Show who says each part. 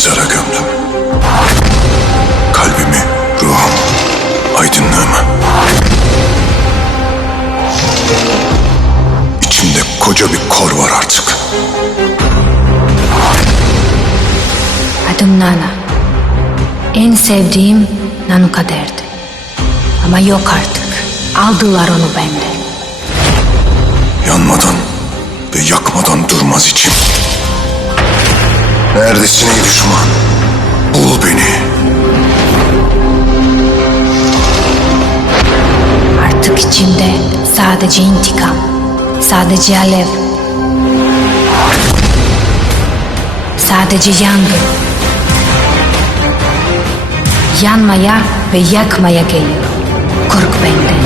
Speaker 1: mezara gömdüm. Kalbimi, ruhumu, aydınlığımı. İçimde koca bir kor var artık.
Speaker 2: Adım Nana. En sevdiğim Nanu Kader'di. Ama yok artık. Aldılar onu benden.
Speaker 1: Yanmadan ve yakmadan durmaz içim. Neredesin ey düşman? Bul beni.
Speaker 2: Artık içimde sadece intikam, sadece alev. Sadece yangın. Yanmaya ve yakmaya geliyor. Kork benden.